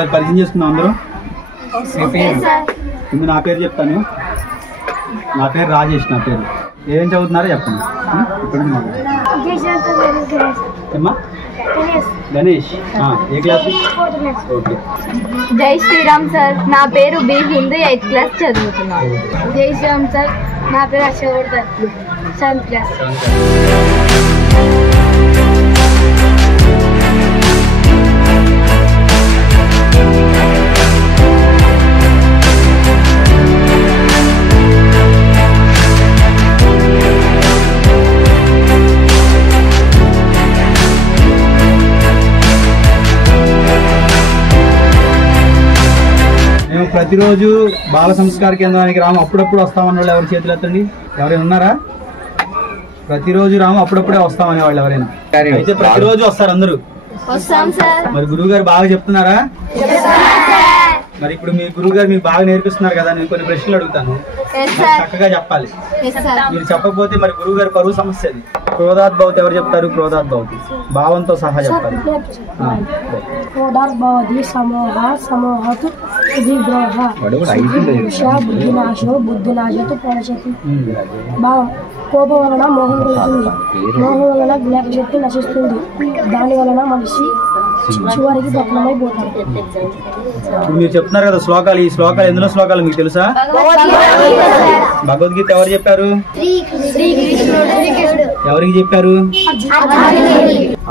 ఒకసారి పరిచయం చేసుకుందాం అందరూ. ముందు నా పేరు చెప్తాను. నా పేరు రాజేష్. నా పేరు ఏం చదువుతున్నారో చెప్పండి. ఇప్పుడు గణేష్ ఏ క్లాస్? ఓకే. జై శ్రీరామ్ సార్, నా పేరు బి హిందూ 8th క్లాస్ చదువుతున్నాను. జై శ్రీరామ్ సార్, నా పేరు అశోక్ 7th క్లాస్. మేము ప్రతిరోజు బాల సంస్కార కేంద్రానికి రాము. అప్పుడప్పుడు వస్తామన్న వాళ్ళు ఎవరు చేతులు ఎత్తండి. ఎవరైనా ఉన్నారా? ప్రతిరోజు రాము, అప్పుడప్పుడే వస్తామనే వాళ్ళు ఎవరైనా? అయితే ప్రతిరోజు వస్తారు అందరూ. మరి గురువు గారు బాగా చెప్తున్నారా? మరి ఇప్పుడు మీ గురువు గారు మీకు బాగా నేర్పిస్తున్నారు కదా. నేను కొన్ని ప్రశ్నలు అడుగుతాను, చక్కగా చెప్పాలి. మీరు చెప్పకపోతే మరి గురువు గారు పరువు సమస్య. అది క్రోధాద్భవతి ఎవరు చెప్తారు? క్రోధాద్భవతి భావంతో సహా చెప్పాలి. క్రోధాద్భవతి సమోహ సమోహతు విగ్రహ బుద్ధినాశో బుద్ధినాశతు ప్రణశతి. భావం కోపం వలన మోహం కలుగుతుంది. మోహం వలన జ్ఞాపశక్తి నశిస్తుంది. దాని వలన మనిషి చివరికి దగ్నమైపోతాడు. మీరు చెప్తున్నారు కదా శ్లోకాలు. ఈ శ్లోకాలు ఎందులో శ్లోకాలు మీకు తెలుసా? భగవద్గీత ఎవరు చెప్పారు? ఎవరికి చెప్పారు?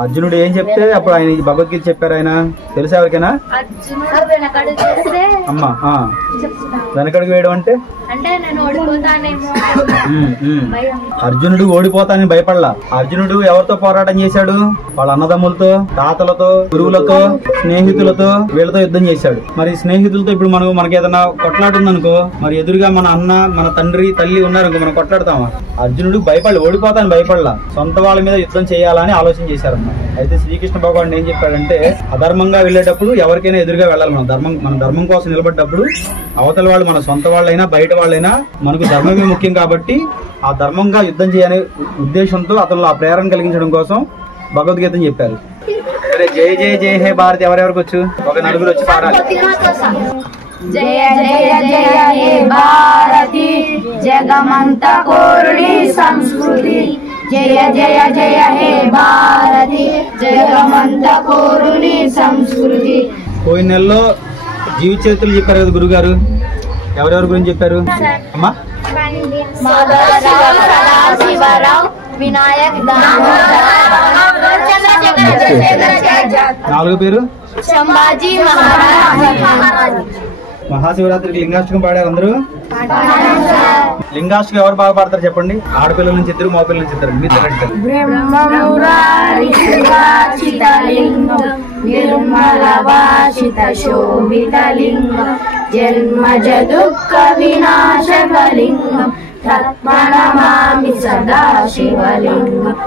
అర్జునుడు ఏం చెప్తే అప్పుడు ఆయన భగవద్గీత చెప్పారు. ఆయన తెలుసా ఎవరికైనా? అమ్మా వెనకడుగు వేయడం అంటే అర్జునుడు ఓడిపోతానని భయపడలా. అర్జునుడు ఎవరితో పోరాటం చేశాడు? వాళ్ళ అన్నదమ్ములతో, తాతలతో, గురువులతో, స్నేహితులతో, వీళ్ళతో యుద్ధం చేశాడు. మరి స్నేహితులతో ఇప్పుడు మనకి ఏదైనా కొట్లాట ఉందనుకో, మరి ఎదురుగా మన అన్న, మన తండ్రి, తల్లి ఉన్నారనుకో, మనం కొట్లాడతామా? అర్జునుడు భయపడలే, ఓడిపోతానని భయపడలా. సొంత వాళ్ళ మీద యుద్ధం చేయాలని ఆలోచన చేశారన్నమాట. అయితే శ్రీకృష్ణ భగవానుడు ఏం చెప్పాడంటే, అధర్మంగా వెళ్ళేటప్పుడు ఎవరికైనా ఎదురుగా వెళ్ళాలి. మన ధర్మం కోసం నిలబడ్డప్పుడు అవతల వాళ్ళు మన సొంత వాళ్ళైనా బయట వాళ్ళైనా మనకు ధర్మమే ముఖ్యం. కాబట్టి ఆ ధర్మంగా యుద్ధం చేయాలనే ఉద్దేశంతో అతను ఆ ప్రేరణ కలిగించడం కోసం భగవద్గీతని చెప్పారు. సరే, జయ జయ జయ హే భారతి ఎవరెవరికి వచ్చు? ఒక నలుగురు వచ్చి పాడాలి. జయ జయ జయ హే భారతి జగమంత కోరుని సంస్కృతి. జయ జయ జయ హే భారతి జగమంత కోరుని సంస్కృతి. పోయిన నెలలో జీవిత చరిత్రలు చెప్పారు కదా గురుగారు. ఎవరెవరి గురించి చెప్పారు అమ్మా? వినాయక్, నాలుగో పేరు సంభాజీ మహారాజ్. మహాశివరాత్రికి లింగాష్టకం పాడారు అందరూ. లింగాష్టకం ఎవరు బాగా పాడతారు చెప్పండి? ఆడపిల్లల నుంచి ఇద్దరు, మగపిల్లల నుంచి ఇద్దరు. మీరు తెలియదు. జన్మజ దుఃఖ వినాశకలింగం తత్ప్రణమామి సదా శివలింగం.